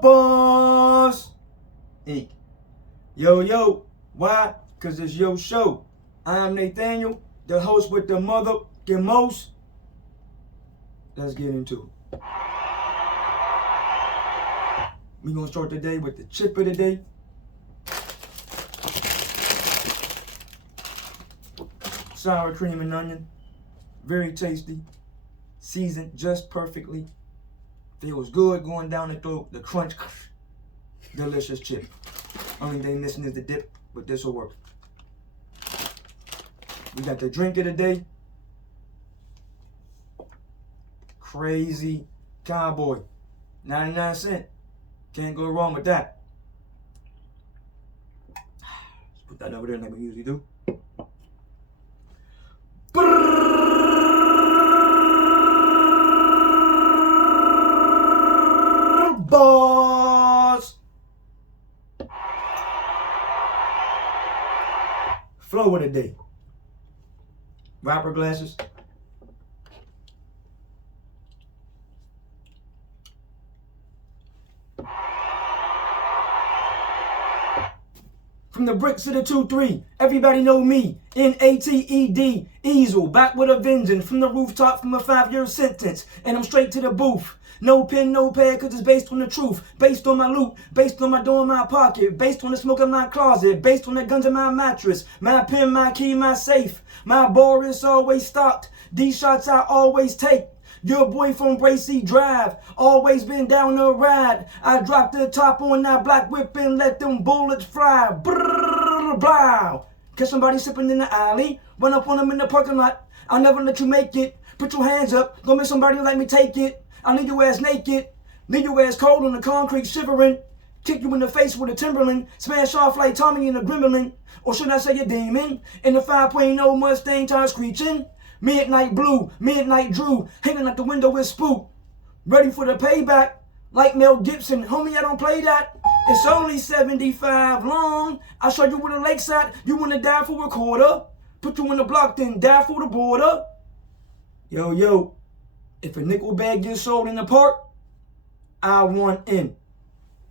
Boss. Ink. Yo, why? Because it's your show. I'm Nathaniel, the host with the motherfucking most. Let's get into it. We're going to start the day with the chip of the day. Sour cream and onion. Very tasty. Seasoned just perfectly. Feels good going down the throat. The crunch. Delicious chip. Only thing missing is the dip, but this will work. We got the drink of the day. Crazy Cowboy. 99 cents. Can't go wrong with that. Let's put that over there like we usually do. Boss. Flow of the day. Rapper glasses. From the bricks to the 2-3, everybody know me. N-A-T-E-D, Easel, back with a vengeance. From the rooftop, from a 5-year sentence. And I'm straight to the booth. No pen, no pad, cause it's based on the truth. Based on my loot, based on my door in my pocket. Based on the smoke in my closet. Based on the guns in my mattress. My pen, my key, my safe. My bar is always stocked. These shots I always take. Your boy from Bracy Drive, always been down the ride. I dropped the top on that black whip and let them bullets fly. Brrrr, blah. Catch somebody sipping in the alley, run up on them in the parking lot. I'll never let you make it. Put your hands up, go make somebody let me take it. I'll leave your ass naked, leave your ass cold on the concrete shivering. Kick you in the face with a Timberland, smash off like Tommy in a Gremlin. Or should I say a demon, in the 5.0 Mustang tire screeching. Midnight Blue, Midnight Drew, hanging out the window with Spook. Ready for the payback, like Mel Gibson. Homie, I don't play that. It's only 75 long. I'll show you where the lake's at. You wanna die for a quarter? Put you in the block, then die for the border. Yo, if a nickel bag gets sold in the park, I want in.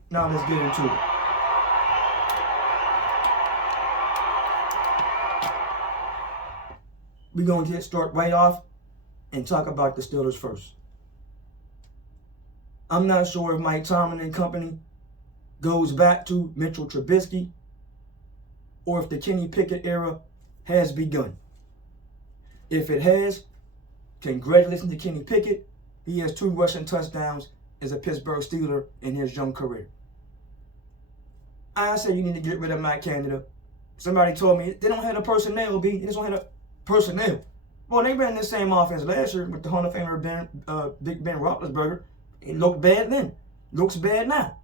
Now let's get into it. We're going to start right off and talk about the Steelers first. I'm not sure if Mike Tomlin and company goes back to Mitchell Trubisky or if the Kenny Pickett era has begun. If it has, congratulations to Kenny Pickett. He has 2 rushing touchdowns as a Pittsburgh Steeler in his young career. I say you need to get rid of Matt Canada. Somebody told me they don't have the personnel, B. They just don't have the personnel. Well, they ran the same offense last year with the Hall of Famer Big Ben Roethlisberger. It looked bad then. Looks bad now.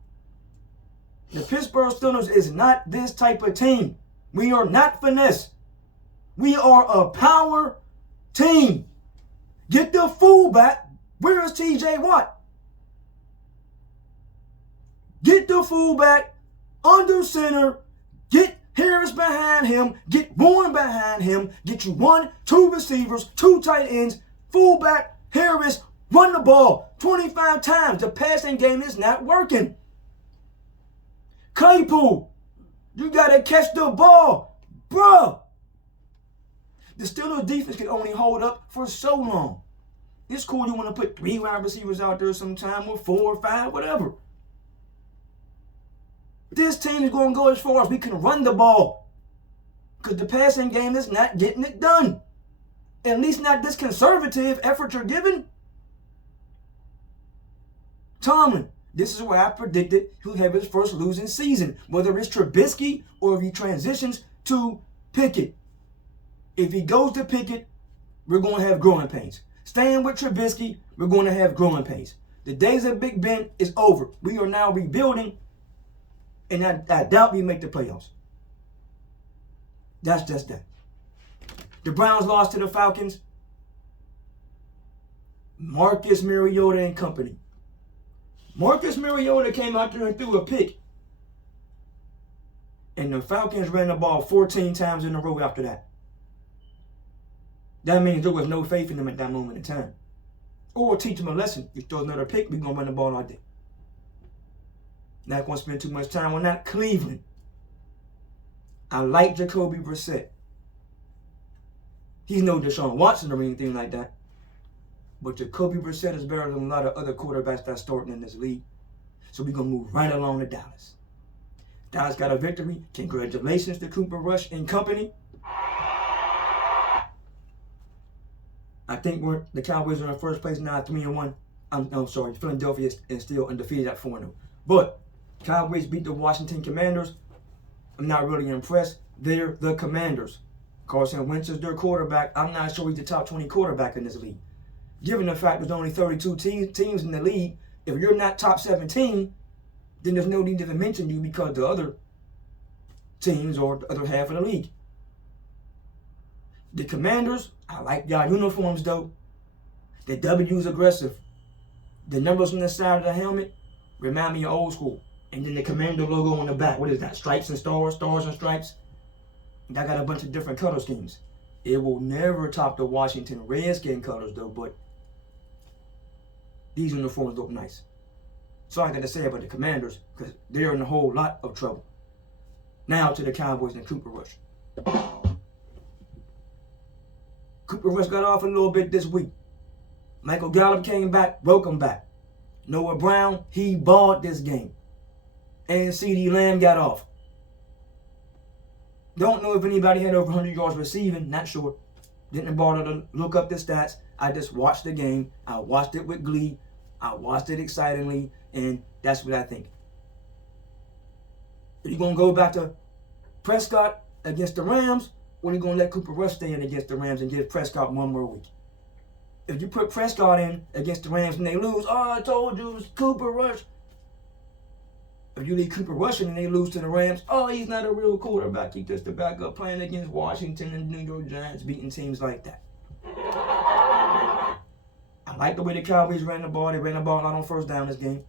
The Pittsburgh Steelers is not this type of team. We are not finesse. We are a power team. Get the fullback. Where is TJ Watt? Get the fullback under center. Get Harris behind him, get Warren behind him, get you 1, 2 receivers, 2 tight ends, fullback, Harris, run the ball 25 times. The passing game is not working. Claypool, you gotta catch the ball, bruh. The Steelers defense can only hold up for so long. It's cool you want to put 3 wide receivers out there sometime or 4 or 5, whatever. This team is going to go as far as we can run the ball. Because the passing game is not getting it done. At least not this conservative effort you're giving. Tomlin, this is where I predicted he'll have his first losing season. Whether it's Trubisky or if he transitions to Pickett. If he goes to Pickett, we're going to have growing pains. Staying with Trubisky, we're going to have growing pains. The days of Big Ben is over. We are now rebuilding. And I doubt we make the playoffs. That's just that. The Browns lost to the Falcons. Marcus Mariota and company. Marcus Mariota came out there and threw a pick. And the Falcons ran the ball 14 times in a row after that. That means there was no faith in them at that moment in time. Or teach them a lesson. You throw another pick, we're going to run the ball all day. Not going to spend too much time on that. Cleveland. I like Jacoby Brissett. He's no Deshaun Watson or anything like that. But Jacoby Brissett is better than a lot of other quarterbacks that's starting in this league. So we're going to move right along to Dallas. Dallas got a victory. Congratulations to Cooper Rush and company. I think the Cowboys are in first place now, 3-1. I'm sorry, Philadelphia is still undefeated at 4-0. But Cowboys beat the Washington Commanders. I'm not really impressed. They're the Commanders. Carson Wentz is their quarterback. I'm not sure he's the top 20 quarterback in this league. Given the fact there's only 32 teams in the league, if you're not top 17, then there's no need to mention you because the other teams or the other half of the league. The Commanders, I like y'all uniforms though. The W is aggressive. The numbers on the side of the helmet remind me of old school. And then the Commander logo on the back. What is that? Stripes and stars, stars and stripes. And I got a bunch of different color schemes. It will never top the Washington Redskin colors though, but these uniforms look nice. So I got to say about the Commanders because they're in a whole lot of trouble. Now to the Cowboys and Cooper Rush. Cooper Rush got off a little bit this week. Michael Gallup came back, welcome back. Noah Brown, he balled this game. And CeeDee Lamb got off. Don't know if anybody had over 100 yards receiving, not sure. Didn't bother to look up the stats. I just watched the game. I watched it with glee. I watched it excitingly, and that's what I think. Are you going to go back to Prescott against the Rams, or are you going to let Cooper Rush stay in against the Rams and give Prescott one more week? If you put Prescott in against the Rams and they lose, oh, I told you it was Cooper Rush. If you leave Cooper Rush in and they lose to the Rams, oh, he's not a real quarterback. He's just a backup playing against Washington and New York Giants, beating teams like that. I like the way the Cowboys ran the ball. They ran the ball out on first down this game.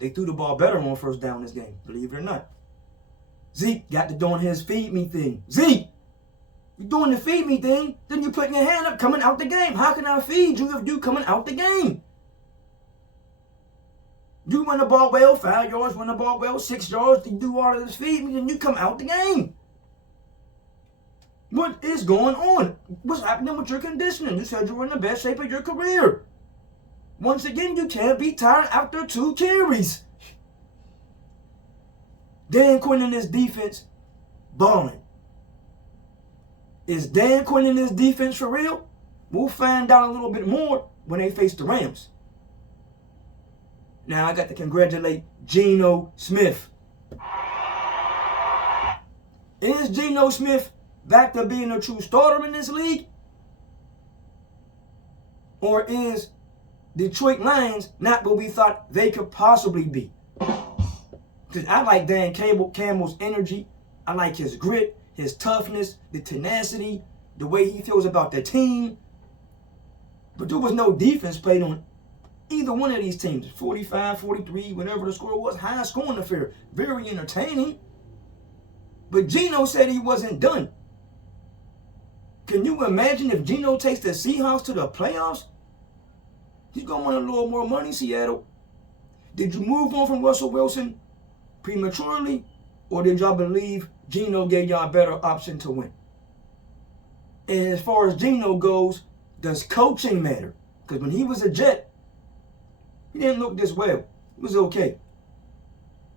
They threw the ball better on first down this game, believe it or not. Zeke got to doing his feed me thing. Zeke, you're doing the feed me thing, then you're putting your hand up coming out the game. How can I feed you if you coming out the game? You run the ball well, 5 yards, run the ball well, 6 yards, you do all of this feed me, then you come out the game. What is going on? What's happening with your conditioning? You said you were in the best shape of your career. Once again, you can't be tired after 2 carries. Dan Quinn in this defense, balling. Is Dan Quinn in this defense for real? We'll find out a little bit more when they face the Rams. Now I got to congratulate Geno Smith. Is Geno Smith back to being a true starter in this league? Or is Detroit Lions not what we thought they could possibly be? Because I like Dan Campbell's energy. I like his grit, his toughness, the tenacity, the way he feels about the team. But there was no defense played on either one of these teams. 45, 43, whatever the score was, high scoring affair. Very entertaining. But Geno said he wasn't done. Can you imagine if Geno takes the Seahawks to the playoffs? He's going to want a little more money, Seattle. Did you move on from Russell Wilson prematurely? Or did y'all believe Geno gave y'all a better option to win? And as far as Geno goes, does coaching matter? Because when he was a Jet, he didn't look this well. He was okay.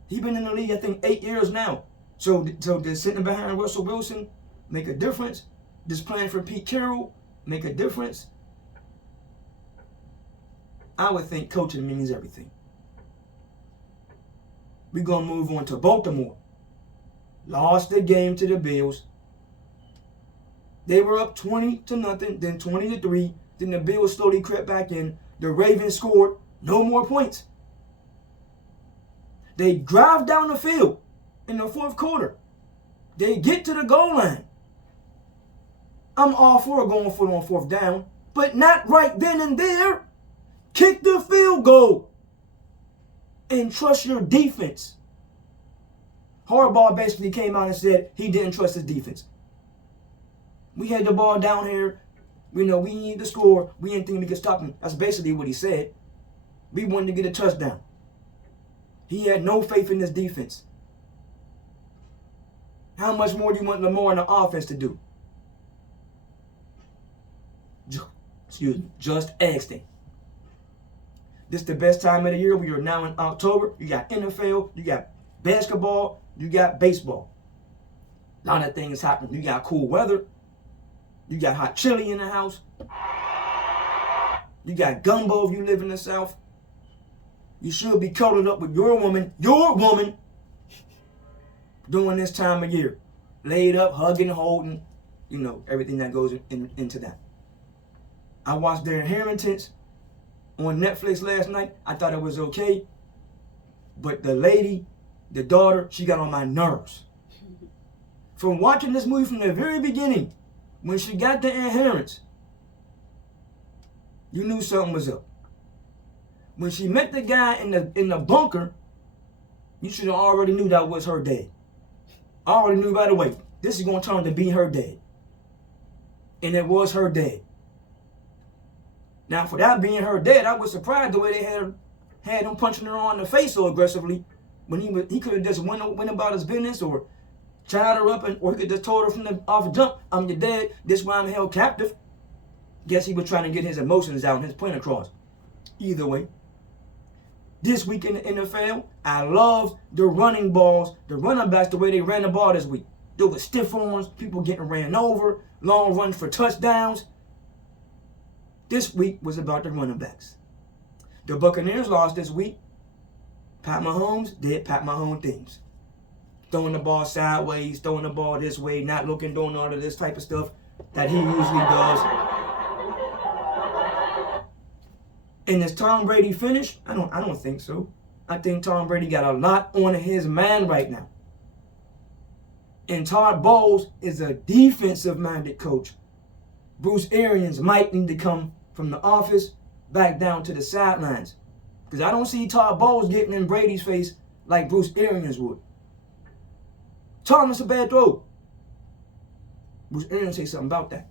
He's been in the league, I think, 8 years now. So does sitting behind Russell Wilson make a difference? Does playing for Pete Carroll make a difference? I would think coaching means everything. We're going to move on to Baltimore. Lost the game to the Bills. They were up 20-0, then 20-3. Then the Bills slowly crept back in. The Ravens scored no more points. They drive down the field in the fourth quarter. They get to the goal line. I'm all for going for it on fourth down, but not right then and there. Kick the field goal and trust your defense. Harbaugh basically came out and said he didn't trust his defense. We had the ball down here. We need to score. We didn't think we could stop him. That's basically what he said. We wanted to get a touchdown. He had no faith in his defense. How much more do you want Lamar in the offense to do? Excuse me, just asking. This is the best time of the year. We are now in October. You got NFL, you got basketball, you got baseball. A lot of things happen. You got cool weather. You got hot chili in the house. You got gumbo if you live in the South. You should be cuddled up with your woman during this time of year. Laid up, hugging, holding, you know, everything that goes into that. I watched The Inheritance on Netflix last night. I thought it was okay. But the lady, the daughter, she got on my nerves. From watching this movie from the very beginning, when she got the inheritance, you knew something was up. When she met the guy in the bunker, you should have already knew that was her dad. I already knew right away, this is going to turn to be her dad. And it was her dad. Now, for that being her dad, I was surprised the way they had him punching her on the face so aggressively. When he could have just went about his business or tied her up, or he could just told her off the jump, I'm your dad, this is why I'm held captive. Guess he was trying to get his emotions out and his point across. Either way. This week in the NFL, I loved the running balls, the running backs, the way they ran the ball this week. There were stiff arms, people getting ran over, long runs for touchdowns. This week was about the running backs. The Buccaneers lost this week. Pat Mahomes did Pat Mahomes things. Throwing the ball sideways, throwing the ball this way, not looking, doing all of this type of stuff that he usually does. And is Tom Brady finished? I don't think so. I think Tom Brady got a lot on his mind right now. And Todd Bowles is a defensive-minded coach. Bruce Arians might need to come from the office back down to the sidelines. Because I don't see Todd Bowles getting in Brady's face like Bruce Arians would. Thomas a bad throw. Bruce Arians say something about that.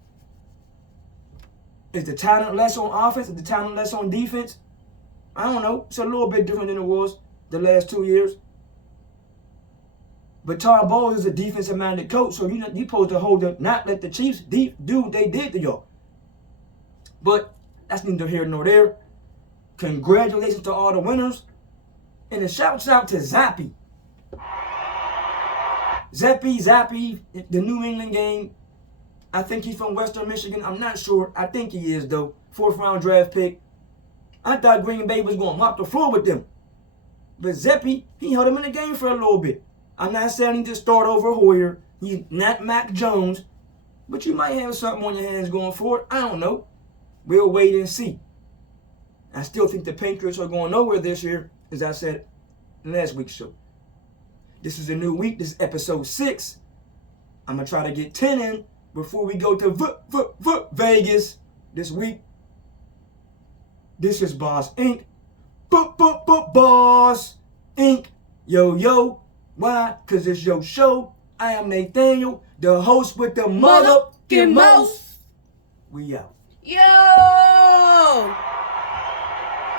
Is the talent less on offense? Is the talent less on defense? I don't know. It's a little bit different than it was the last 2 years. But Todd Bowles is a defensive-minded coach, so you're supposed to hold them, not let the Chiefs do what they did to y'all. But that's neither here nor there. Congratulations to all the winners. And a shout out to Zappy. Zappy, the New England game. I think he's from Western Michigan. I'm not sure. I think he is, though. 4th round draft pick. I thought Green Bay was going to mop the floor with them. But Zappy, he held him in the game for a little bit. I'm not saying he just start over Hoyer. He's not Mac Jones. But you might have something on your hands going forward. I don't know. We'll wait and see. I still think the Patriots are going nowhere this year, as I said in last week's show. This is a new week. This is episode 6. I'm going to try to get 10 in before we go to Vegas this week. This is Boss Inc. Boss Inc. Yo. Why? Because it's your show. I am Nathaniel, the host with the motherfucking most. We out. Yo!